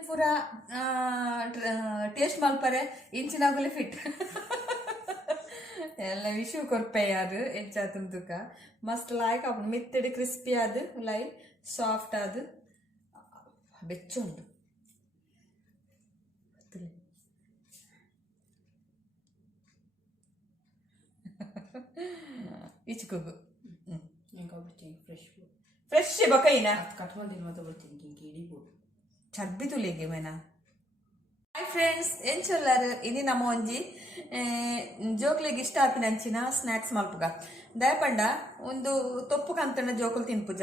ಪೂರ ಟೇಸ್ಟ್ ಮಲ್ಪರೆ ಇಂಚಿನಾಗುಲೆ ಫಿಟ್ ಎಲ್ಲ ವಿಷು ಕೊರ್ಪೆ ಅದು ಹೆಚ್ಚಾತುಕ ಮಸ್ತ್ ಲಾಯ್ಕ್ ಆಪುಂಡು ಮಿತ್ತಡಿ ಕ್ರಿಸ್ಪಿ ಆದ್ ಲೈ ಸಾಫ್ಟ್ ಆದ್ ಬೆಚ್ಚುಂಡು ಇಚ್ಕೋಗು ಫ್ರೆಶ್ ಬಕೈನ ಚರ್ಬಿ ತುಲಿಗೆ ಮೇನಾ. ಹಾಯ್ ಫ್ರೆಂಡ್ಸ್ ಏನ್ ಚೊಲ್ಲಾರು ಇದು ನಮ್ಮ ಒಂಜಿ ಜೋಕ್ಲೆಗ್ ಇಷ್ಟ ಆಪಿನಂಚಿನ ಸ್ನಾಕ್ಸ್ ಮಲ್ಪುಗ ದಯಪಂಡ ಒಂದು ತೊಪ್ಪು ಕಂತನ ಜೋಕುಲು ತಿನ್ಪುಜ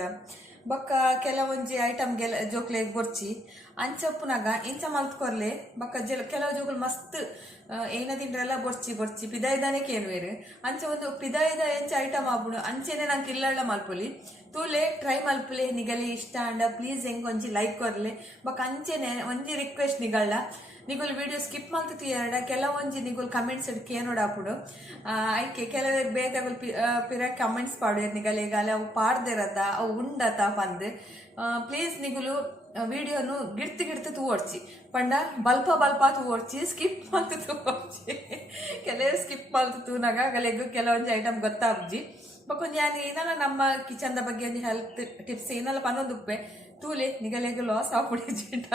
ಬೊಕ್ಕ ಕೆಲವೊಂಜಿ ಐಟಮ್ ಜೋಕ್ಲೆಗ್ ಗೊರ್ಚಿ ಅಂಚಪ್ಪುನಾಗ ಇಂಚ ಮಲ್ತ್ಕೊರ್ಲೆ ಬೊಕ್ಕ ಕೆಲವು ಜೋಕುಲು ಮಸ್ತ್ ಏನ ತಿಂಡ್ರೆಲ್ಲ ಬೊರ್ಚಿ ಪಿದಾಯ್ದಾನೆ ಕೇಳುವೇರು ಅಂಚ ಒಂದು ಪಿದಾಯ್ದ ಎಂಚ ಐಟಮ್ ಆಪುಂಡು ಅಂಚೆನೆ ನಂಗೆ ಇಲ್ಲಳ್ಳ ಮಲ್ಪೊಲಿ ತೂಲೆ ಟ್ರೈ ಮಲ್ಪಲೆ ನಿಗಲಿ ಇಷ್ಟ ಅಂಡ ಪ್ಲೀಸ್ ಹೆಂಗ್ ಒಂಜಿ ಲೈಕ್ ಕೊರ್ಲೆ ಬೊಕ್ಕ ಅಂಚೆನೆ ಒಂಜಿ ರಿಕ್ವೆಸ್ಟ್ ನಿಗಳ್ಳ ನಿಗುಲು ವಿಡಿಯೋ ಸ್ಕಿಪ್ ಮಾಡ್ತೀಯಡ ಕೆಲವೊಂಜಿ ನಿಗುಲು ಕಮೆಂಟ್ಸ್ ಇಡ್ಕೆ ನೋಡಾಪುಡು ಐಕೆ ಕೆಲವರು ಬೇಗ ಪಿರ ಕಮೆಂಟ್ಸ್ ಪಾಡು ನಿಗಲೇಗಾಲ ಅವು ಪಾಡ್ದಿರತ್ತ ಅವು ಉಂಡತ ಪಂದ್ ಪ್ಲೀಸ್ ನಿಗುಲು ವಿಡಿಯೋನು ಗಿಡ್ತು ತೂವಡ್ಚಿ ಪಂಡ ಬಲ್ಪ ತೂವಡ್ಚಿ ಸ್ಕಿಪ್ ಮಾಡ್ತು ತೂವಡ್ಚಿ ಕೆಲವರು ಸ್ಕಿಪ್ ಮಾಡ್ತು ತೂನಾಗ ಗಲೆಗು ಕೆಲವೊಂದು ಐಟಮ್ ಗೊತ್ತಾಬ್ಜಿ ಬಕ್ಕೊಂದು ಯಾನು ಏನೆಲ್ಲ ನಮ್ಮ ಕಿಚನ್ದ ಬಗ್ಗೆ ಒಂದು ಹೆಲ್ತ್ ಟಿಪ್ಸ್ ಏನೆಲ್ಲ ಪನ್ನೊಂದುಪ್ಪೆ ತೂಲೆ ನಿಗಲೆಗೆ ಲಾಸ್ ಆಗ್ಬಿಡಿಜಿಟ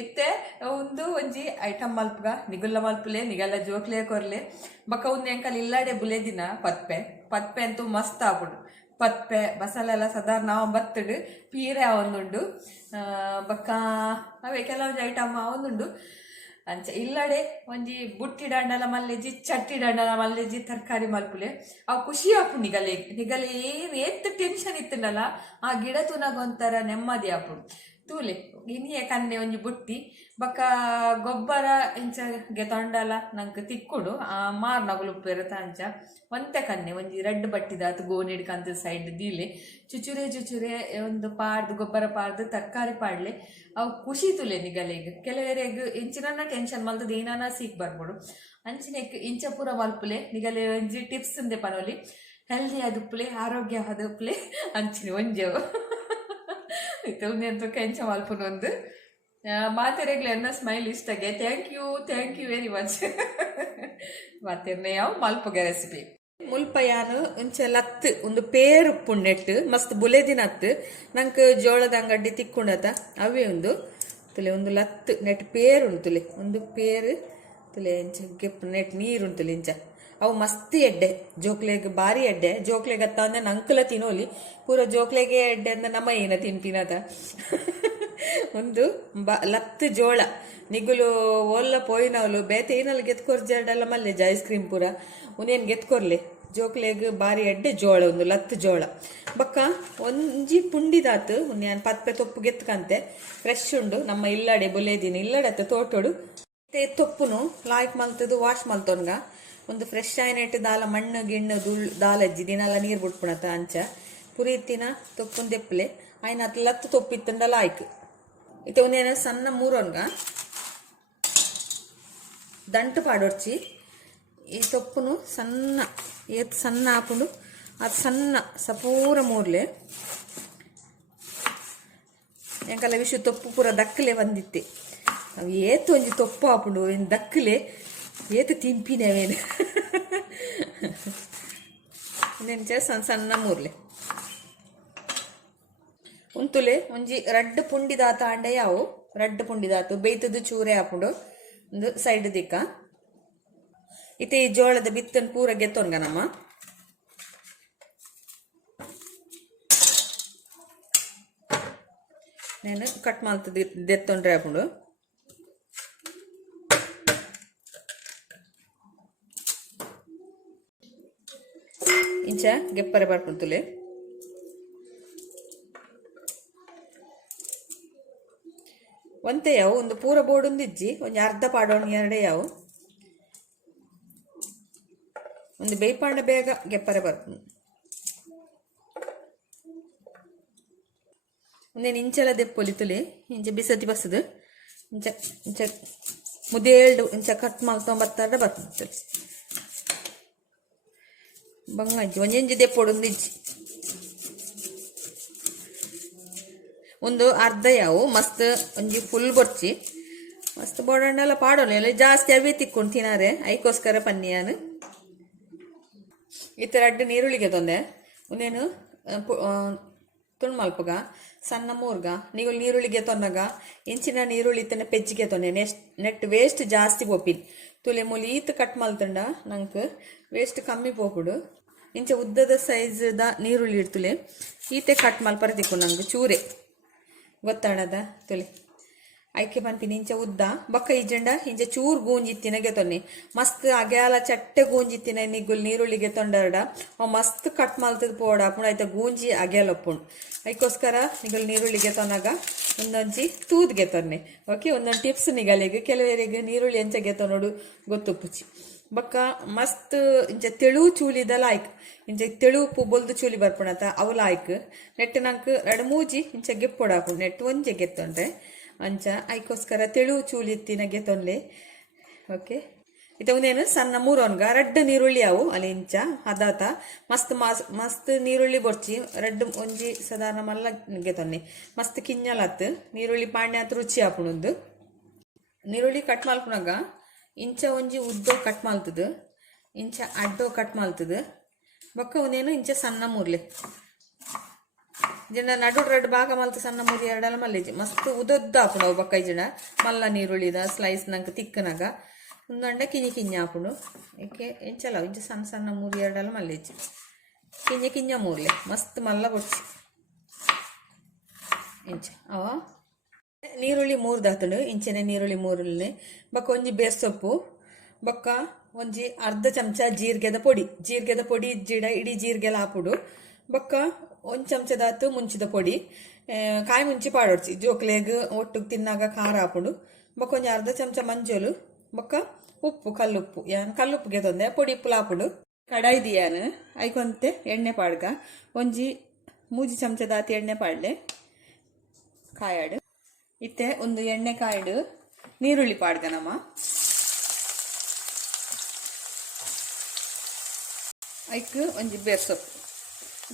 ಇತ್ತೆ ಒಂದು ಒಂಜಿ ಐಟಮ್ ಮಲ್ಪಗ ನಿಗುಲ್ಲ ಮಲ್ಪಲೆ ನಿಗಲ್ಲ ಜೋಕ್ಲೆ ಕೊರ್ಲೆ ಬಕ್ಕ ಒಂದು ಎಂಕಲ್ ಇಲ್ಲಾಡೆ ಬುಲೆದಿನ ಪತ್ಪೆ ಅಂತೂ ಮಸ್ತ್ ಆಗ್ಬಿಡು ಪತ್ಪೆ ಬಸಳೆ ಎಲ್ಲ ಸಾಧಾರಣ ನಾವು ಬತ್ತಡು ಪೀರೆ ಒಂದುಂಡು ಬಕ್ಕ ಅವೇ ಕೆಲವೊಂದು ಐಟಮ್ ಒಂದುಂಡು ಅಂಚ ಇಲ್ಲಡೆ ಒಂಜಿ ಬುಟ್ಟಿ ದಂಡಲ ಮಲ್ಲೆಜಿ ಚಟ್ಟಿ ದಂಡಲ ಮಲ್ಲೆಜಿ ತರಕಾರಿ ಮಲ್ಪುಲೆ ಅವು ಖುಷಿ ಆಪು ನಿಗಲೆ ಏನು ಎತ್ತು ಟೆನ್ಷನ್ ಇತ್ತನಲ್ಲ ಆ ಗಿಡ ತುನಾಗ ಒಂಥರ ನೆಮ್ಮದಿ ಆಪು ತೂಲೆ ಇನಿಯೇ ಕನ್ನೆ ಒಂಜಿ ಬುಟ್ಟಿ ಬಕ್ಕ ಗೊಬ್ಬರ ಇಂಚಗೆ ತೊಂಡಲ ನಂಗೆ ತಿಕ್ಕುಡು ಮಾರ್ನಗುಲು ಉಪ್ಪೇರು ಅಂಚ ಒಂತೆ ಕನ್ನೆ ಒಂಜಿ ರೆಡ್ ಬಟ್ಟಿದಾತು ಗೋಣಿ ಹಿಡ್ಕಂತ ಸೈಡ್ ದೀಲೆ ಚುಚುರೆ ಒಂದು ಪಾಡ್ದು ಗೊಬ್ಬರ ಪಾಡ್ದು ತರಕಾರಿ ಪಾಡ್ಲೆ ಅವು ಖುಷಿ ತುಲೆ ನಿಗಲೆಗ್ ಕೆಲವರೆಗ್ ಇಂಚಿನ ಟೆನ್ಷನ್ ಮಲ್ತದ ಏನಾನ ಸೀಕ್ ಬರ್ಬೋಡು ಅಂಚಿನೆಕ್ ಇಂಚ ಪೂರ ಮಲ್ಪುಲೆ ನಿಗಲೆ ಒಂಜಿ ಟಿಪ್ಸ್ ಅಂದೆ ಪನೋಲಿ ಹೆಲ್ದಿ ಆದುಪ್ಪುಲೆ ಆರೋಗ್ಯವಾದ ಉಪ್ಪುಲೆ ಅಂಚಿನ ಒಂಜೆವು ಇತ್ತು ಕೆಂಚ ಮಲ್ಪುನೊಂದು ಮಾತೆರೆಗ್ಲೆ ಎನ್ನ ಸ್ಮೈಲ್ ಇಷ್ಟಗೆ ಥ್ಯಾಂಕ್ ಯು ವೆರಿ ಮಚ್ ಮಾತೆರ್ನೆ ಯಾವ ಮಲ್ಪಗೆ ರೆಸಿಪಿ ಮುಲ್ಪಯಾನು ಒಂಚ ಲತ್ ಒಂದು ಪೇರು ಉಪ್ಪುಂಡೆಟ್ಟು ಮಸ್ತ್ ಬುಲೆದಿನತ್ ನಂಗೆ ಜೋಳದ ಅಂಗಡ್ಡಿ ತಿಕ್ಕೊಂಡತ ಅವೇ ಒಂದು ತುಲೆ ಒಂದು ಲತ್ ನೆಟ್ ಪೇರು ಉಂಟುಲೆ ಒಂದು ಪೇರು ತುಲೆ ಇಂಚ ಗೆಪ್ಪು ನೆಟ್ ನೀರು ಉಂಟುಲೆ ಇಂಚ ಅವು ಮಸ್ತ್ ಎಡ್ಡೆ ಜೋಕ್ಲೆಗೆ ಬಾರಿ ಎಡ್ಡೆ ಜೋಕ್ಲೆಗೆ ಅತ್ತ ಅಂದ್ರೆ ನಂಕಲ ತಿನ್ನೋಲಿ ಪೂರ ಜೋಕ್ಲೆಗೆ ಎಡ್ಡೆ ಅಂದ್ರೆ ನಮ್ಮ ಏನ ತಿನ್ಪಿನದ ಒಂದು ಲತ್ ಜೋಳ ನಿಗುಲು ಓಲ್ಲ ಪೋಯಿನವಲು ಬೇತೆ ಏನಲ್ಲಿ ಗೆತ್ಕೊರ್ಜೆಲ್ಲ ಮಲ್ಲೆಜ ಐಸ್ ಕ್ರೀಮ್ ಪೂರ ಉನೇನು ಗೆತ್ಕೊರ್ಲೆ ಜೋಕ್ಲೆಗೆ ಬಾರಿ ಎಡ್ಡೆ ಜೋಳ ಒಂದು ಲತ್ ಜೋಳ ಬಕ್ಕ ಒಂಜಿ ಪುಂಡಿದಾತು ಉನ್ಯಾನ್ ಪತ್ಪೆ ತೊಪ್ಪು ಗೆತ್ಕಂತೆ ಫ್ರೆಶ್ ಉಂಡು ನಮ್ಮ ಇಲ್ಲಡೆ ಬುಲೇದಿನ ಇಲ್ಲಡತ್ತೆ ತೋಟೋಡು ತೊಪ್ಪುನು ಲಾಯ್ಕ್ ಮಲ್ತದು ವಾಶ್ ಮಲ್ತೊನ್ಗ ಒಂದು ಫ್ರೆಶ್ ಆಯ್ನೆಟ್ಟು ದಾಲ ಮಣ್ಣು ಗಿಣ್ಣು ದಾಲಜ್ಜಿ ದಿನೆಲ್ಲ ನೀರು ಬಿಟ್ಬಿಡತ್ತ ಅಂಚ ಪುರಿತಿನ ತೊಪ್ಪುನ್ ತೆಪ್ಪಲೆ ಆಯ್ನ ಅತ್ ಲತ್ತು ತೊಪ್ಪಿತ್ತಂಡಲ್ಲ ಆಯ್ತು ಇತ್ತೆ ಒಂದೇನ ಸಣ್ಣ ಮೂರೊನ್ಗ ದಂಟು ಪಾಡೊಡ್ಚಿ ಈ ತೊಪ್ಪುನು ಸಣ್ಣ ಹಾಕೊಂಡು ಅದು ಸಣ್ಣ ಸಪೂರ ಮೂರ್ಲೆ ಎಂಕಲ್ಲ ವಿಷು ತೊಪ್ಪು ಪೂರ ದಕ್ಕಲೆ ಬಂದಿತ್ತೆ ಅವು ಏತು ಒಂಜಿ ತೊಪ್ಪು ಹಾಕೊಂಡು ಏನು ದಕ್ಕಲೆ ಏತು ತಿಂಪಿನೇವೇನು ನೆಂಚ ಸಣ್ಣ ಮೂರ್ಲೆ ಉಂತುಲೆ ಒಂಜಿ ರಡ್ಡ್ ಪುಂಡಿದಾತ ಅಂಡೆ ಯಾವು ರಡ್ಡ್ ಪುಂಡಿದಾತು ಬೇಯ್ತದ್ದು ಚೂರೆ ಹಾಕೊಂಡು ಒಂದು ಸೈಡ್ ದಿಕ್ಕ ಇತ್ತೆ ಈ ಜೋಳದ ಬಿತ್ತನ್ ಪೂರ ಗೆತ್ತೊನ್ಗ ನಮ್ಮ నేను ಕಟ್ ಮಾಡ್ತದೆ ದೆತ್ತೊಂಡ್ರೆ ಹಾಕೊಂಡು ಇಂಚ ಗೆಪ್ಪರೆ ಬರ್ಕೊಂತುಲೆ ಒಂತೆ ಯಾವು ಒಂದು ಪೂರ ಬೋರ್ಡ್ ಒಂದಿಜ್ಜಿ ಒಂದು ಅರ್ಧ ಪಾಡೋಣ ಎರಡೇ ಯಾವು ಒಂದು ಬೇಯ್ಪಾಂಡ ಬೇಗ ಗೆಪ್ಪರೆ ಬರ್ಕೊಂಡು ಒಂದೇನು ಇಂಚೆಲ್ಲ ದೆಪ್ಪೊಲಿತುಲೆ ಇಂಚ ಬಿಸತಿ ಬಸದು ಇಂಚ ಇಂಚ ಮುದೇಳ್ಡು ಇಂಚ ಕಟ್ ಮಲ್ತೊಂಬತ್ತಾಡ ಬರ್ತದೆ ಬಂಗಜ್ಜಿ ಒಂಜಿ ದೆಪ್ಪೊಡು ಒಂದಿಜ್ಜಿ ಒಂದು ಅರ್ಧ ಯಾವು ಮಸ್ತ್ ಒಂಜಿ ಫುಲ್ ಬೊರ್ಚಿ ಮಸ್ತ್ ಬೋಡಂಡೆಲ್ಲ ಪಾಡೋಲ್ಲ ಜಾಸ್ತಿ ಅವೇ ತಿಕ್ಕೊಂಡು ತಿನ್ನಾರೆ ಐಕೋಸ್ಕರ ಪನ್ನಿಯಾನು ಈ ಥರ ಅಡ್ಡು ನೀರುಳ್ಳಿಗೆ ತೊಂದೆ ಒಂದೇನು ತುಣ್ಮಲ್ಪಗ ಸಣ್ಣ ಮೂರ್ಗ ನೀವು ನೀರುಳ್ಳಿಗೆ ತೊಂದಾಗ ಇಂಚಿನ ನೀರುಳ್ಳಿ ತನ್ನ ಪೆಜ್ಜಿಗೆ ತೊಂದೆ ನೆಟ್ ವೇಸ್ಟ್ ಜಾಸ್ತಿ ಪೋಪಿನ್ ತುಲೆ ಮೂಲಿ ಈತ ಕಟ್ ಮಲ್ತಂಡ ನಂಗೆ ವೇಸ್ಟ್ ಕಮ್ಮಿ ಪೋಪುಡು ಇಂಚ ಉದ್ದದ ಸೈಜ್ದ ನೀರುಳ್ಳಿ ಇಡ್ತುಲೆ ಈತೆ ಕಟ್ ಮಲ್ಪರ ತಿಕ್ಕು ನಂಗೆ ಚೂರೆ ಗೊತ್ತಾಣದ ತುಲೆ ಐಕೆ ಪನ್ಪಿನ ಇಂಚ ಉದ್ದ ಬಕ್ಕ ಇಜ್ಜಂಡ ಇಂಚ ಚೂರ್ ಗೂಂಜಿತ್ತಿನಗೆ ತೊನ್ನೆ ಮಸ್ತ್ ಅಗ್ಯಾಲ ಚಟ್ಟೆ ಗೂಂಜಿತ್ತಿನ ನಿಗುಲ್ ನೀರುಳ್ಳಿಗೆ ತೊಂಡರಡ ಅವ್ ಮಸ್ತ್ ಕಟ್ ಮಲ್ತದ ಪೋಡ ಪುಣ ಆಯ್ತ ಗೂಂಜಿ ಅಗ್ಯಾಲಪ್ಪುಂಡು ಅದಕ್ಕೋಸ್ಕರ ನಿಗುಲ್ ನೀರುಳ್ಳಿಗೆ ತೊನ್ನಾಗ ಒಂದೊಂಜಿ ತೂದ್ಗೆ ತೊನ್ನೆ ಓಕೆ ಒಂದೊಂದು ಟಿಪ್ಸ್ ನಿಗಲಿಗೆ ಕೆಲವರಿಗೆ ನೀರುಳ್ಳಿ ಎಂಚಗೆ ತೊನ್ನೋಡು ಗೊತ್ತುಪ್ಪುಚಿ ಬಕ್ಕ ಮಸ್ತ್ ಇಂಚ ತೆಳು ಚೂಲಿದಲ್ಲ ಆಯ್ಕೆ ಇಂಚ ತೆಳು ಉಪ್ಪು ಬೊಲ್ದು ಚೂಲಿ ಬರ್ಪುಣತ ಅವಲ ಆಯ್ಕೆ ನೆಟ್ಟು ನಂಗೆ ಎರಡು ಮೂಜಿ ಇಂಚ ಗೆಪ್ಪೊಡಾಪುಂಡು ನೆಟ್ಟು ಒಂಜೆ ಗೆತ್ತೊಂಡ್ರೆ ಅಂಚ ಐಕೋಸ್ಕರ ತೆಳು ಚೂಲಿತ್ತಿನಗೆ ತೊನ್ಲೆ ಓಕೆ ಇದೊಂದೇನು ಸಣ್ಣ ಮೂರೊನ್ಗ ರೆಡ್ ನೀರುಳ್ಳಿ ಅವು ಅಲ್ಲಿ ಇಂಚ ಅದಾತ ಮಸ್ತ್ ಮಸ್ತ್ ನೀರುಳ್ಳಿ ಬೊರ್ಚಿ ರೆಡ್ ಒಂಜಿ ಸಾಧಾರಣ ಮಲ್ಲಗೆ ತೊನ್ನೆ ಮಸ್ತ್ ಕಿಂಜಲತ್ ನೀರುಳ್ಳಿ ಪಾಣ್ಯಾತ್ ರುಚಿ ಆಪುಣುಂದು ನೀರುಳ್ಳಿ ಕಟ್ ಮಲ್ಪುನಾಗ ಇಂಚ ಒಂಜಿ ಉದ್ದೋ ಕಟ್ ಮಲ್ತದು ಇಂಚ ಅಡ್ಡೋ ಕಟ್ ಮಲ್ತದು ಬೊಕ್ಕ ಒಂದೇನು ಇಂಚ ಸಣ್ಣ ಮೂರ್ಲೆ ಜನ ನಡು ರೆಡ್ ಭಾಗ ಮಲ್ತು ಸಣ್ಣ ಮೂರಿ ಎರಡಲ್ಲ ಮಲ್ಲೇಜಿ ಮಸ್ತ್ ಉದೊದ್ದ ಆಪುಂಡು ಅವು ಬಕ್ಕ ಜನ ಮಲ್ಲ ನೀರುಳ್ಳಿದ ಸ್ಲೈಸ್ ನಂಗೆ ತಿಕ್ಕನಾಗ ಒಂದೊಂಡ ಕಿഞ്ഞി ಕಿഞ്ഞಿ ಆಪುಂಡು ಏಕೆ ಎಂಚಲ್ಲ ಇಂಚ ಸಣ್ಣ ಸಣ್ಣ ಮೂರಿ ಎರಡಲ್ಲ ಮಲ್ಲೇಜಿ ಕಿഞ്ഞ ಮೂರ್ಲೆ ಮಸ್ತ್ ಮಲ್ಲ ಬೊಡ್ಚಿ ಇಂಚ ಅವ ನೀರುಳ್ಳಿ ಮೂರ್ದಾತುಂಡು ಇಂಚನೆ ನೀರುಳ್ಳಿ ಮೂರಲ್ಲೆ ಬಕ್ಕ ಒಂಜಿ ಬೇರ್ಸೊಪ್ಪು ಬಕ್ಕ ಒಂಜಿ ಅರ್ಧ ಚಮಚ ಜೀರಿಗೆದ ಪೊಡಿ ಜಿಡ ಇಡೀ ಜೀರಿಗೆಲ್ಲ ಹಾಪುಡು ಬೊಕ್ಕ ಒಂದು ಚಮಚದಾತು ಮುಂಚಿದ ಪೊಡಿ ಕಾಯಿ ಮುಂಚಿ ಪಾಡೋಡ್ಸಿ ಜೋಕ್ಲೆಗ್ ಒಟ್ಟು ತಿನ್ನಾಗ ಖಾರ ಹಾಪುಂಡು ಬೊಕ್ಕ ಒಂಜಿ ಅರ್ಧ ಚಮಚ ಮಂಜೋಲು ಬೊಕ್ಕ ಉಪ್ಪು ಕಲ್ಲುಪ್ಪು ಯಾನ್ ಕಲ್ಲುಪ್ಪುಗೆ ತೊಂದೆ ಪೊಡಿ ಉಪ್ಪು ಲಾಪುಡು ಕಡಾಯಿ ದಿಯಾನು ಐಕೊಂತೆ ಎಣ್ಣೆ ಪಾಡ್ಗ ಒಂಜಿ ಮೂಜಿ ಚಮಚದಾತು ಎಣ್ಣೆ ಪಾಡ್ಲೆ ಕಾಯಾಡು ಇತ್ತೆ ಒಂದು ಎಣ್ಣೆ ಕಾಯಿಡು ನೀರುಳ್ಳಿ ಪಾಡ್ಗ ನಮ್ಮ ಐಕ್ ಒಂಜಿ ಬೇರ್ಸೊಪ್ಪು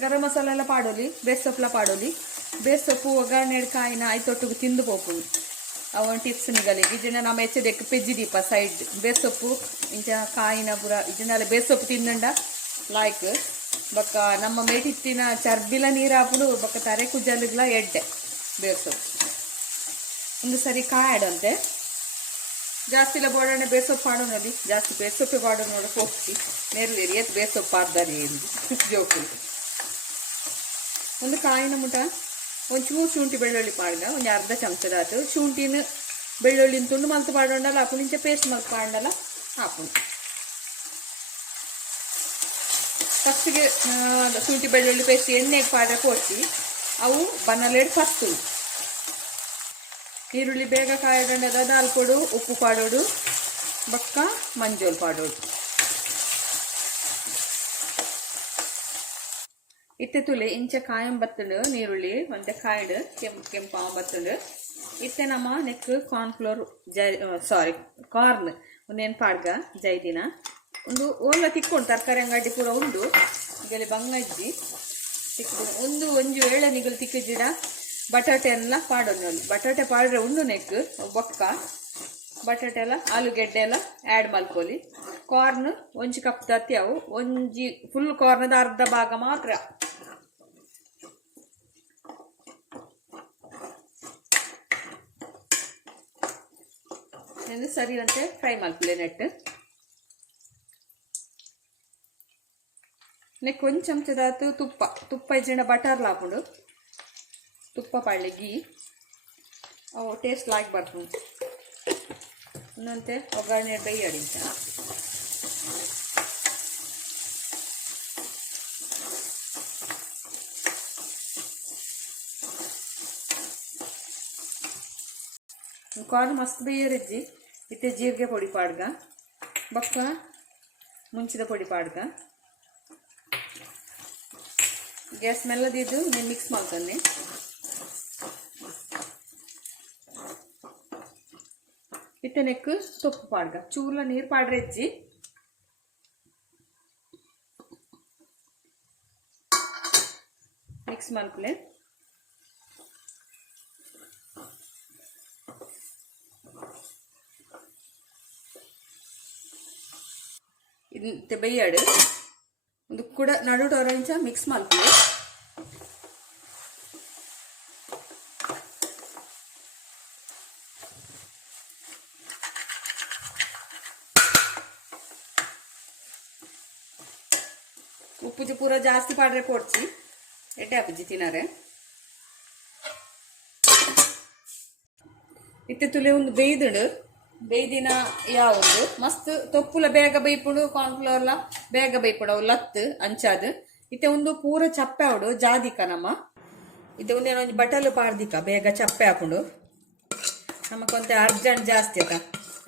ಗರಂ ಮಸಾಲ ಎಲ್ಲ ಪಾಡೋಲಿ ಬೇರ್ಸೊಪ್ಪುಲ ಪಾಡೋಲಿ ಬೇರ್ಸೊಪ್ಪು ಒಗ್ಗರಣೆ ಕಾಯಿನ ಐತೊಟ್ಟಿಗೆ ತಿಂದು ಪೋಪು ಅವನ್ ಟಿಪ್ಸ್ ನಿಗಲಿಗೆ ಇದನ್ನ ನಮ್ಮ ಹೆಚ್ಚದಕ್ಕೆ ಪೆಜ್ಜಿ ದೀಪ ಸೈಡ್ ಬೇರ್ಸೊಪ್ಪು ಇಂಚ ಕಾಯಿನ ಪುರ ಇದನ್ನೆಲ್ಲ ಬೇರ್ಸೊಪ್ಪು ತಿಂದಂಡ ಲಾಯ್ಕ್ ಬಕ್ಕ ನಮ್ಮ ಮೇಟಿತ್ತಿನ ಚರ್ಬಿಲ ನೀರು ಹಾಪುಡು ಬಕ್ಕ ತರೆ ಕುಜ್ಜಲಿಗ್ಲ ಎಡ್ಡೆ ಬೇರ್ಸೊಪ್ಪು ಒಂದು ಸರಿ ಕಾಯಡಂತೆ ಜಾಸ್ತಿ ಇಲ್ಲ ಬೋಡಣೆ ಬೇರ್ಸೊಪ್ಪು ಪಾಡೋನಲ್ಲಿ ಜಾಸ್ತಿ ಬೇರ್ಸೊಪ್ಪೆ ಪಾಡೋ ನೋಡ ಹೋಗ್ತಿ ನೆರವೇರಿ ಎತ್ತು ಬೇರ್ಸೊಪ್ಪು ಆದ್ದಾರೆ ಎಂದು ಜೋಕು ಒಂದು ಕಾಯಿನ ಮುಟ ಒಂಚೂರು ಶುಂಠಿ ಬೆಳ್ಳುಳ್ಳಿ ಪಾಡ್ಗ ಒಂದು ಅರ್ಧ ಚಮಚದಾತು ಶುಂಠಿನ ಬೆಳ್ಳುಳ್ಳಿನ ತುಂಡು ಮಲ್ತು ಪಾಡೋಂಡಲ್ಲ ಹಾಪುಂಡು ಇಂಚ ಪೇಸ್ಟ್ ಮಲ್ತು ಪಾಡಲ್ಲ ಹಾಪುಂಡು ಫಸ್ಟಿಗೆ ಶುಂಠಿ ಬೆಳ್ಳುಳ್ಳಿ ಪೇಸ್ಟ್ ಎಣ್ಣೆಗೆ ಪಾಡ್ರೆ ಕೊಡ್ಸಿ ಅವು ಬನ್ನಲೆಡ್ ಫಸ್ಟು ಈರುಳ್ಳಿ ಬೇಗ ಕಾಯಡಂಡದ ದಾಲ್ ಪೊಡು ಉಪ್ಪು ಪಾಡೋಡು ಬಕ್ಕ ಮಂಜೋಲ್ ಪಾಡೋಡು ಇತ್ತೆ ತುಲೆ ಇಂಚ ಕಾಯಂ ಬತ್ತಂಡು ನೀರುಳ್ಳಿ ಒಂದೆ ಕಾಯ್ಡು ಕೆಂಪ ಬತ್ತಂಡು ಇತ್ತೆ ನಮ್ಮ ನೆಕ್ ಕಾರ್ನ್ಫ್ಲೋರ್ ಕಾರ್ನ್ ಒಂದೇನು ಪಾಡ್ಗ ಜೈದಿನ ಒಂದು ಓಲ್ಲ ತಿಕ್ಕೊಂಡು ತರಕಾರಿ ಅಂಗಡಿ ಪೂರ ಉಂಡು ಈಗಲ್ಲಿ ಬಂಗಜ್ಜಿ ತಿಕ್ಕು ಒಂದು ಒಂಜು ಏಳೆ ನಿಗಲು ತಿಕ್ಕಿಜಿಡ ಬಟಾಟೆ ಎಲ್ಲ ಪಾಡೋದು ಬಟಾಟೆ ಪಾಡ್ರೆ ಉಂಡು ನೆಕ್ ಬೊಕ್ಕ ಬಟಾಟೆ ಎಲ್ಲ ಆಲೂಗೆಡ್ಡೆ ಎಲ್ಲ ಆ್ಯಡ್ ಮಲ್ಕೋಲಿ ಕಾರ್ನ್ ಒಂಜಿ ಕಪ್ ತತ್ತಿ ಅವು ಒಂಜಿ ಫುಲ್ ಕಾರ್ನದ ಅರ್ಧ ಭಾಗ ಮಾತ್ರ ಸರಿ ಅಂತೆ ಫ್ರೈ ಮಲ್ಪಲೆ ನೆಕ್ ಒಂದು ಚಮಚದಾತು ತುಪ್ಪ ಇಜ್ಜಿಂಡ ಬಟರ್ ಲಾಪುಂಡು ತುಪ್ಪ ಪಾಡ್ಲೆ ಗೀ ಅವು ಟೇಸ್ಟ್ ಲಾಯ್ಕ್ ಬರ್ತುಂಡು ಇನ್ನೊಂತೆ ಒಗ್ಗರಣೆ ಡ್ರೈ ಅಡಿಂಚ ಕಾರ್ನ್ ಮಸ್ತ್ ಬೇಯರಿಜ್ಜಿ ಇತ್ತೆ ಜೀರಿಗೆ ಪೊಡಿ ಪಾಡ್ಗ ಬಕ್ಕ ಮುಂಚಿದ ಪೊಡಿ ಪಾಡ್ಗ ಗ್ಯಾಸ್ ಮೆಲ್ಲದಿದ್ದು నేను ಮಿಕ್ಸ್ ಮಾಡ್ತಾನೆ ಇತ್ತೆ ನೆಕ್ ತೊಪ್ಪು ಪಾಡ್ಗ ಚೂರ್ಲ ನೀರು ಪಾಡ್ರೆ ಹೆಚ್ಚಿ ಮಿಕ್ಸ್ ಮಾಡ್ಕೊಲೆ ಇತ್ತೆ ಬೇಯಾಡು ಒಂದು ಕೂಡ ನಡು ಟೊರಂಚ ಮಿಕ್ಸ್ ಮಾಡ್ತೀವಿ. ಉಪ್ಪು ಪೂರ ಜಾಸ್ತಿ ಪಾಡ್ರೆ ಪೋಡ್ಚಿ ಎಡ್ಡೆ ಹಾಪುಜಿ ತಿನ್ನರೆ ಇತ್ತೆ ತುಲೆ ಒಂದು ಬೇಯ್ದಿನ ಯಾವುದು ಮಸ್ತ್ ತೊಪ್ಪುಲ ಬೇಗ ಬೈಪುಡು ಕಾರ್ನ್ಫ್ಲವರ್ಲ ಬೇಗ ಬೈಪುಡು ಅವು ಲತ್ತು ಅಂಚಾದು ಇತ್ತೆ ಒಂದು ಪೂರ ಚಪ್ಪೆ ಆವಡು ಜಾದಿಕ ನಮ್ಮ ಇತ್ತೆ ಒಂದೇನೊಂದು ಬಟಲು ಪಾಡ್ದಿಕ ಬೇಗ ಚಪ್ಪೆ ಹಾಕೊಂಡು ನಮಕೊಂತ ಅರ್ಜೆಂಟ್ ಜಾಸ್ತಿ ಅದ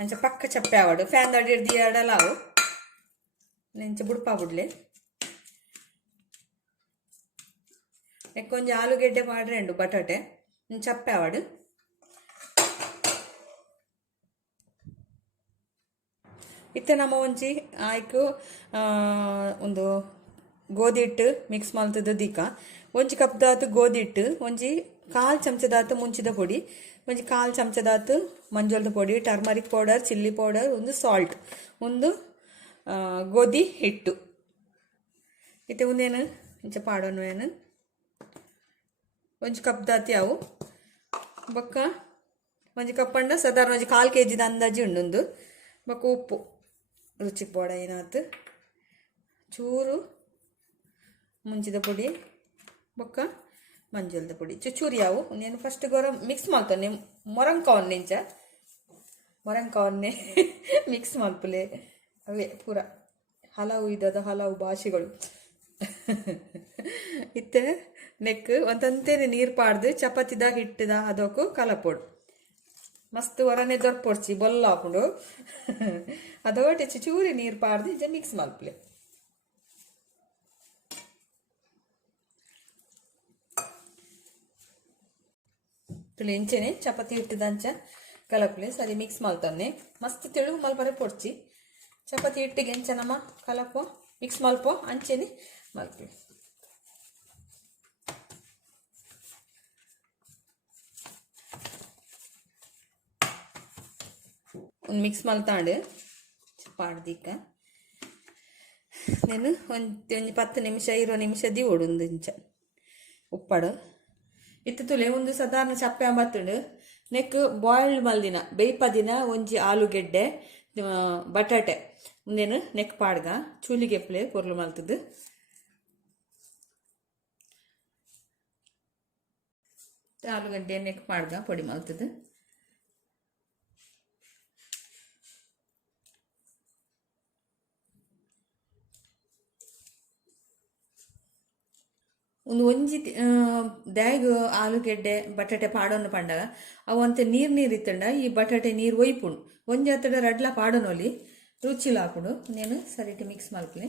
ಅಂಚ ಪಕ್ಕ ಚಪ್ಪೆ ಆವಡು ಫ್ಯಾನ್ ಅಡಿಡ್ದು ಎರಡಲಾವು ನೆಂಚ ಬುಡ್ಪಾ ಬಿಡ್ಲೆ ಕೊಂಚ ಆಲೂಗೆಡ್ಡೆ ಪಾಡ್ರೆ ಉಂಡು ಬಟಾಟೆ ಚಪ್ಪೆ ಆವಡು ಇತ್ತೆ ನಮ್ಮ ಒಂಜಿ ಆಯ್ಕು ಒಂದು ಗೋಧಿ ಹಿಟ್ಟು ಮಿಕ್ಸ್ ಮಲ್ತದ ದೀಕ ಒಂಜಿ ಕಪ್ದಾತು ಗೋಧಿ ಹಿಟ್ಟು ಒಂಜಿ ಕಾಲು ಚಮಚದಾತು ಮುಂಚಿದ ಪೊಡಿ ಒಂಜಿ ಕಾಲು ಚಮಚದಾತು ಮಂಜೋಳದ ಪೊಡಿ ಟರ್ಮರಿಕ್ ಪೌಡರ್ ಚಿಲ್ಲಿ ಪೌಡರ್ ಒಂದು ಸಾಲ್ಟ್ ಒಂದು ಗೋಧಿ ಹಿಟ್ಟು ಇತ್ತೆ ಒಂದೇನು ಇಂಚ ಪಾಡೋನು ಏನು ಒಂಜಿ ಕಪ್ ದಾತಿ ಅವು ಬೊಕ್ಕ ಒಂಜಿ ಕಪ್ ಅಂಡ ಸಾಧಾರಣ ಒಂಜಿ 1/4 kg ಅಂದಾಜಿ ಉಂಡು ಬೊಕ್ಕ ಉಪ್ಪು ರುಚಿಗೆ ಬೋಡ ಏನಾಯ್ತು ಚೂರು ಮುಂಚಿದ ಪುಡಿ ಬೊಕ್ಕ ಮಂಜುಳದ ಪುಡಿ ಚೂರು ಯಾವು ನೀನು ಫಸ್ಟ್ ಗೌರ ಮಿಕ್ಸ್ ಮಾಡ್ತಾನೆ ಮೊರಂಕವನ್ನೇ ಮಿಕ್ಸ್ ಮಾಡ್ಪಲೆ ಅವೇ ಪೂರ ಹಲವು ಇದದ ಹಲವು ಭಾಷೆಗಳು ಇತ್ತೆ ನೆಕ್ ಒಂದಂತೇನೆ ನೀರು ಪಾಡ್ದು ಚಪಾತಿದ ಹಿಟ್ಟದ ಅದಕ್ಕೂ ಕಲಪೋಡು ಮಸ್ತ್ ಹೊರನೆ ದೊರ್ಪೊಡ್ಚಿ ಬೊಲ್ಲ ಹಾಕೊಂಡು ಅದೊಟ್ಟೆ ಚೂರಿ ನೀರು ಪಾಡ್ದು ಇಜ್ಜ ಮಿಕ್ಸ್ ಮಲ್ಪಲೆ ತುಳಿ ಇಂಚೆನೆ ಚಪಾತಿ ಹಿಟ್ಟದಂಚ ಕಲಪಲೆ ಸರಿ ಮಿಕ್ಸ್ ಮಲ್ತಾನೆ ಮಸ್ತ್ ತೆಳು ಮಲ್ಪರೆ ಪೊಡ್ಚಿ ಚಪಾತಿ ಹಿಟ್ಟಿಗೆ ಎಂಚ ನಮ್ಮ ಕಲಪೋ ಮಿಕ್ಸ್ ಮಲ್ಪೋ ಅಂಚೆನೆ ಮಲ್ಪಲೆ ಒಂದು ಮಿಕ್ಸ್ ಮಲ್ತಾಂಡು ಪಾಡ್ದಿಕ್ಕ నేను ಒಂದು 10 ನಿಮಿಷ 20 ನಿಮಿಷ ದಿವೋಡು ಒಂದು ಇಂಚ ಉಪ್ಪಡು ಇತ್ತು ತುಲೆ ಒಂದು ಸಾಧಾರಣ ಚಪ್ಪೆ ಅಂಬತ್ತುಂಡು ನೆಕ್ ಬಾಯ್ಲ್ಡ್ ಮಲ್ದಿನ ಬೇಯ್ಪದಿನ ಒಂಜಿ ಆಲೂಗೆಡ್ಡೆ ಬಟಾಟೆ ಒಂದೇನು ನೆಕ್ ಪಾಡ್ಗ ಚೂಲಿಗೆಪ್ಲೆ ಪೊರ್ಲು ಮಲ್ತದ್ದು ಆಲೂಗಡ್ಡೆ ನೆಕ್ ಪಾಡ್ಗ ಪೊಡಿ ಮಲ್ತದ್ದು ಒಂಜಿ ದ್ಯಾಗ್ ಆಲೂಗೆಡ್ಡೆ ಬಟಾಟೆ ಪಾಡೋನು ಪಂಡಗ ಅವಂತೆ ನೀರು ಇತ್ತಂಡ ಈ ಬಟಾಟೆ ನೀರು ಒಯ್ಪುಂಡು ಒಂಜಿ ಹತ್ತಡ ರಡ್ಲ ಪಾಡೋನೊಲಿ ರುಚಿಲ ಹಾಕೊಂಡು నేను ಸರಿಟಿ ಮಿಕ್ಸ್ ಮಲ್ಪಲೆ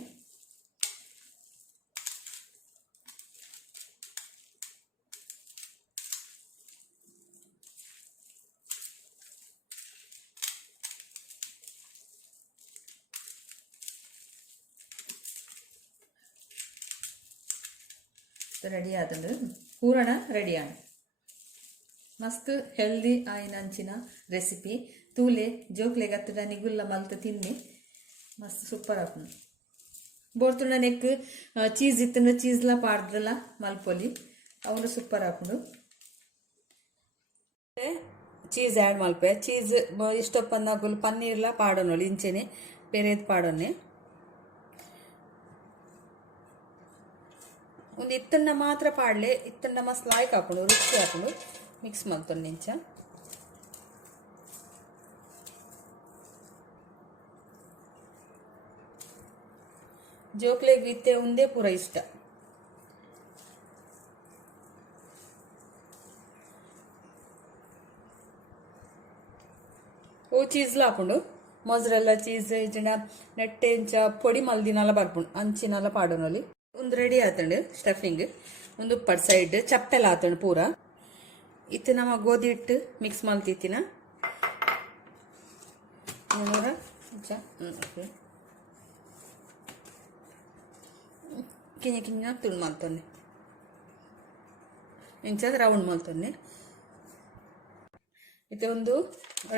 ರೆಡಿ ಆತಂದ್ರೆ ಪೂರಣ ರೆಡಿಯಾಣ ಮಸ್ತ್ ಹೆಲ್ದಿ ಆಯ್ನಂಚಿನ ರೆಸಿಪಿ ತೂಲೆ ಜೋಕ್ಲೆ ಗತ್ತಡ ನಿಗುಲ್ಲ ಮಲ್ತ ತಿನ್ನಿ ಮಸ್ತ್ ಸೂಪರ್ ಆಪುಂಡು ಬೋರ್ತುಂಡ ನೆಕ್ ಚೀಸ್ ಇತ್ತಂದ್ರೆ ಚೀಸ್ಲ ಪಾಡ್ದಲ್ಲ ಮಲ್ಪೊಲಿ ಅವನು ಸೂಪರ್ ಆಪುಂಡು ಚೀಸ್ ಆ್ಯಡ್ ಮಲ್ಪೆ ಚೀಸ್ ಇಷ್ಟೊಪ್ಪಂದಾಗಲು ಪನ್ನೀರ್ಲ ಪಾಡೋನೊಲಿ ಇಂಚೆನೆ ಬೇರೆದು ಪಾಡೋನೆ ಒಂದು ಇತ್ತನ್ನ ಮಾತ್ರ ಪಾಡ್ಲೆ ಇತ್ತನ್ನ ಮಸ್ತ್ ಲಾಯ್ಕ್ ಹಾಕೊಂಡು ರುಚಿ ಹಾಕೊಂಡು ಮಿಕ್ಸ್ ಮಾಡ್ತಾನೆ ನಿಂಚ ಜೋಕ್ಲೆಗ್ ಇತ್ತೆ ಒಂದೇ ಪೂರ ಇಷ್ಟ ಓ ಚೀಸ್ಲ ಹಾಕೊಂಡು ಮೊಸರೆಲ್ಲ ಚೀಸ್ ಇಜನ ನೆಟ್ಟೆ ಇಂಚ ಪೊಡಿ ಮಲ್ದಿನಲ್ಲ ಬರ್ಪುಂಡು ಅಂಚಿನಲ್ಲ ಪಾಡೋನಲ್ಲಿ ಒಂದು ರೆಡಿ ಆತಂಡು ಸ್ಟಫಿಂಗ್ ಒಂದು ಉಪ್ಪಡ್ ಸೈಡ್ ಚಪ್ಪೆಲ್ಲ ಆತಂಡು ಪೂರ ಇತ್ತು ನಮ್ಮ ಗೋಧಿ ಹಿಟ್ಟು ಮಿಕ್ಸ್ ಮಲ್ತಿತ್ತಿನ ಕಿಂಜ ಕಿಂಜ ತುಳು ಮಲ್ತೊನ್ನೆ ಇಂಚ ರೌಂಡ್ ಮಲ್ತೊನ್ನೆ ಇತ್ತೆ ಒಂದು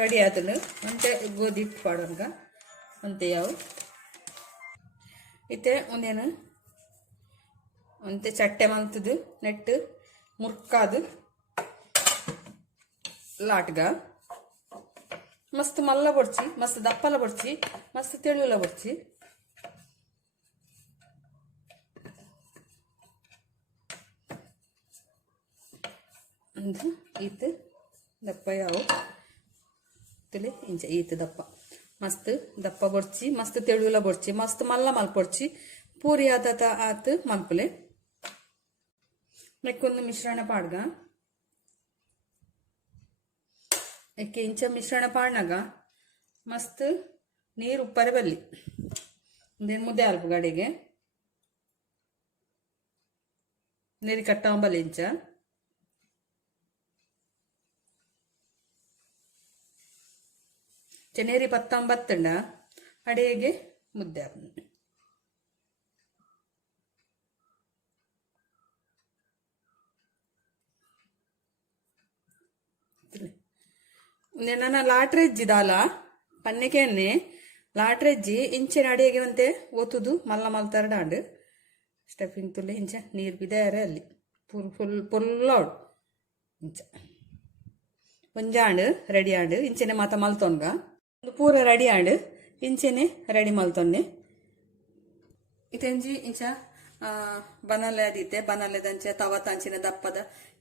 ರೆಡಿ ಆತಂಡು ಅಂತೆ ಗೋಧಿ ಹಿಟ್ಟು ಪಾಡೋನ್ಗ ಅಂತೆ ಯಾವ ಇತ್ತೆ ಒಂದೇನು ಒಂತೆ ಚಟ್ಟೆ ಮಂತದು ನೆಟ್ಟು ಮುರ್ಕಾದು ಲಾಟ್ಗ ಮಸ್ತ್ ಮಲ್ಲ ಬಡ್ಚಿ ಮಸ್ತ್ ದಪ್ಪಲ ಬಡ್ಚಿ ಮಸ್ತ್ ತೆಳುಲ ಬಡ್ಚಿ ಈತ ದಪ್ಪ ಯಾವು ತಿಳಿ ಇಂಚ ಈತ ದಪ್ಪ ಮಸ್ತ್ ದಪ್ಪ ಬಡ್ಚಿ ಮಸ್ತ್ ತೆಳುಲ ಬಡ್ಚಿ ಮಸ್ತ್ ಮಲ್ಲ ಮಲ್ಪೊಡ್ಚಿ ಪೂರಿ ಆತ ಮಲ್ಪಲೆ ನೆಕ್ಕೊಂದು ಮಿಶ್ರಣ ಪಾಡ್ಗ ಎಕ್ಕೆ ಇಂಚ ಮಿಶ್ರಣ ಪಾಡ್ನಾಗ ಮಸ್ತ್ ನೀರು ಉಪ್ಪರೆ ಬಲ್ಲಿ ಒಂದೇನು ಮುದ್ದೆ ಅಲ್ಪ ಗಾಡಿಗೆ ನೀರು ಕಟ್ಟಾಂಬಲ್ಲಿ ಇಂಚ ಚೆನ್ನೇರಿ ಪತ್ತಂಬತ್ತಂಡ ಅಡಿಗೆ ಮುದ್ದೆ ನನ್ನ ಲಾಟ್ರೆಜ್ಜಿ ದಾಲ ಪನ್ನೆಕೆನ್ನೆ ಲಾಟ್ರೆಜ್ಜಿ ಇಂಚಿನ ಅಡಿಗೆ ಒಂತೆ ಓತುದು ಮಲ್ಲ ಮಲ್ತರಡಾಂಡು ಸ್ಟೆಫಿಂಗ್ ತುಲೆ ಇಂಚ ನೀರು ಬಿದಾರೆ ಅಲ್ಲಿ ಫುಲ್ ಇಂಚ ಒಂಜಾಂಡು ರೆಡಿ ಆಂಡು ಇಂಚೆನೆ ಮಾತ ಮಲ್ತೊನ್ಗ ಪೂರ ರೆಡಿ ಆಂಡು ಇಂಚೆನೆ ರೆಡಿ ಮಲ್ತೊನ್ನೆ ಇತೆಂಜಿ ಇಂಚ ಬನಲೆ ಅದಿತ್ತೆ ಬನಲೆದಂಚೆ ತವತಂಚಿನ ದಪ್ಪದ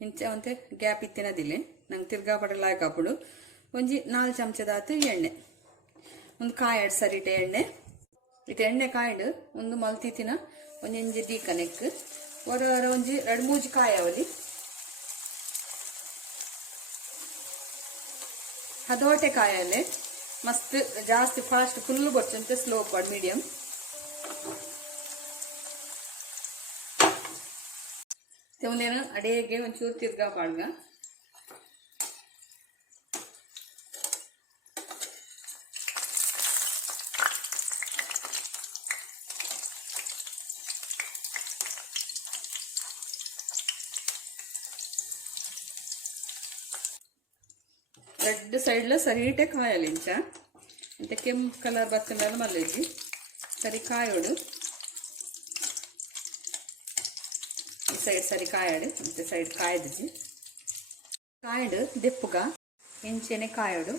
ಇಂಚ ಒಂತೆ ಗ್ಯಾಪ್ ಇತ್ತಿನದಿಲ್ಲ ನಂಗೆ ತಿರ್ಗಾ ಪಡಲಾಯ್ ಕಾಪುಡು ಒಂಜಿ 4 ಚಮಚದಾತು ಎಣ್ಣೆ ಒಂದು ಕಾಯಡ್ ಸರಿಟೆ ಎಣ್ಣೆ ಇದು ಎಣ್ಣೆ ಕಾಯ್ಡು ಒಂದು ಮಲ್ತಿತ್ತಿನ ಒಂಜಿ ದೀಕನೆಕ್ ಹೊರ ಒಂಜಿ 2-3 ಕಾಯವಲಿ ಹದೋಟೆ ಕಾಯಲ್ಲೇ ಮಸ್ತ್ ಜಾಸ್ತಿ ಫಾಸ್ಟ್ ಫುಲ್ ಬಡ್ಚಂತೆ ಸ್ಲೋ ಪಡ್ ಮೀಡಿಯಂ ಒಂದೇನು ಅಡಿಗೆ ಒಂಚೂರು ತಿರ್ಗಾ ಪಾಡ್ಗ ರೆಡ್ ಸೈಡ್ಲ ಸರಿಟೆ ಕಾಯಲ್ಲ ಇಂಚ ಅಂತ ಕೆಂಪು ಕಲರ್ ಬತ್ತಂಡ ಮಲ್ಲೆಜ್ಜಿ ಸರಿ ಕಾಯೋಡು ಈ ಸೈಡ್ ಸರಿ ಕಾಯಾಡು ಇಂಥ ಸೈಡ್ ಕಾಯ್ದಜ್ಜಿ ಕಾಯಡು ದೆಪ್ಪುಗ ಇಂಚೆನೆ ಕಾಯೋಡು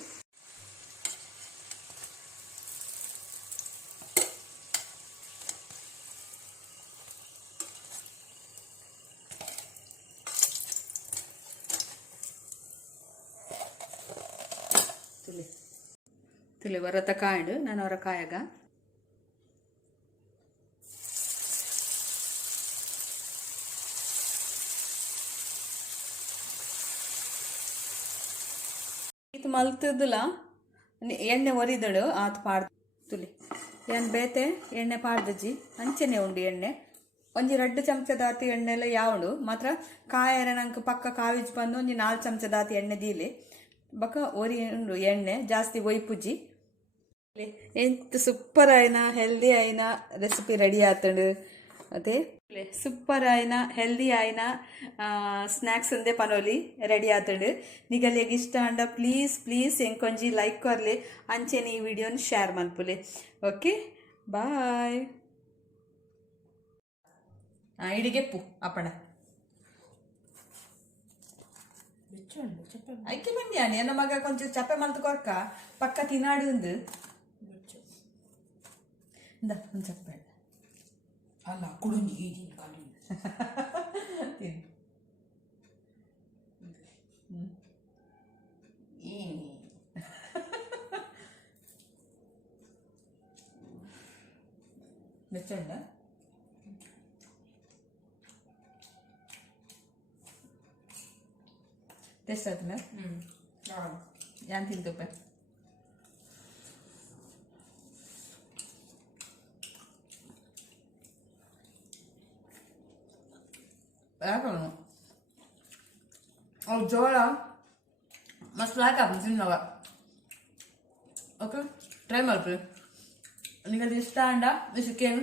ತುಳಿ ವರತ ಕಾಯಡು ನಾನು ಅವರ ಕಾಯಾಗ ಇದು ಮಲ್ತದಲ್ಲ ಎಣ್ಣೆ ಒರಿದಳು ಆತು ಪಾಡ್ ತುಳಿ ಏನು ಬೇತೆ ಎಣ್ಣೆ ಪಾಡ್ದಜ್ಜಿ ಅಂಚೆನೆ ಉಂಡು ಎಣ್ಣೆ ಒಂಜಿ 2 ಚಮಚದಾತಿ ಎಣ್ಣೆ ಎಲ್ಲ ಯಾವುದು ಮಾತ್ರ ಕಾಯರ ನಂಗೆ ಪಕ್ಕ ಕಾವಿಜ್ ಬಂದು ಒಂಜಿ 4 ಚಮಚದಾತಿ ಎಣ್ಣೆ ದೀಲಿ ಬಕ ಒರಿ ಉಂಡು ಎಣ್ಣೆ ಜಾಸ್ತಿ ಒಯ್ಪುಜಿ ಎಂತ ಸೂಪರ್ ಆಯ್ನ ಹೆಲ್ದಿ ಆಯ್ನ ರೆಸಿಪಿ ರೆಡಿ ಆತಂಡು ಅದೇ ಸೂಪರ್ ಆಯ್ನ ಹೆಲ್ದಿ ಆಯ್ನ ಸ್ನ್ಯಾಕ್ಸ್ ಅಂದೆ ಪನೋಲಿ ರೆಡಿ ಆತಂಡು ನಿಗಲಿಗೆ ಇಷ್ಟ ಅಂಡ ಪ್ಲೀಸ್ ಎಂಕೊಂಜಿ ಲೈಕ್ ಕೊರ್ಲಿ ಅಂಚೆನೆ ಈ ವಿಡಿಯೋನ ಶೇರ್ ಮಲ್ಪುಲೆ ಓಕೆ ಬಾಯ್ ಇಡಿಗೆಪ್ಪು ಅಪ್ಪಣ ಐಕೆ ಬಂದ್ಯಾ ನನ್ನ ಮಗ ಕೊಂಚ ಚಪ್ಪೆ ಮಲ್ತು ಕೊಡ್ಕ ಪಕ್ಕ ತಿನ್ನಾಡು ಒಂದು ಚಪ್ಪೆ ಅಲ್ಲ ಕುಡುಂಜಿ ಈಜಿನ ಕಾಲು ಏನು ಮೆಚ್ಚಂಡ ಟೇಸ್ಟ್ ಆಯ್ತು ಮೇ ಯಾನ್ ತಿಂತುಪ್ಪೆ ಯಾಕನು ಅವು ಜೋಳ ಮಸ್ತ್ ಹಾಕಪ್ಪ ತಿನ್ನವ ಓಕೆ ಟ್ರೈ ಮಾಡ್ರಿ ನಿಗಲ್ಲಿ ಇಷ್ಟ ಅಂಡ ಚಿಕನ್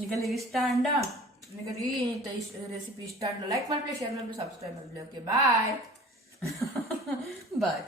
ನಿಗಲ್ಲಿ ಇಷ್ಟ ಅಂಡ ನಿಮಗೆ ಈ ರೆಸಿಪಿ ಇಷ್ಟ ಅಂದ್ರೆ ಲೈಕ್ ಮಾಡಿ ಶೇರ್ ಮಾಡಿ ಸಬ್ಸ್ಕ್ರೈಬ್ ಮಾಡಲಿ ಓಕೆ ಬಾಯ್ ಬಾಯ್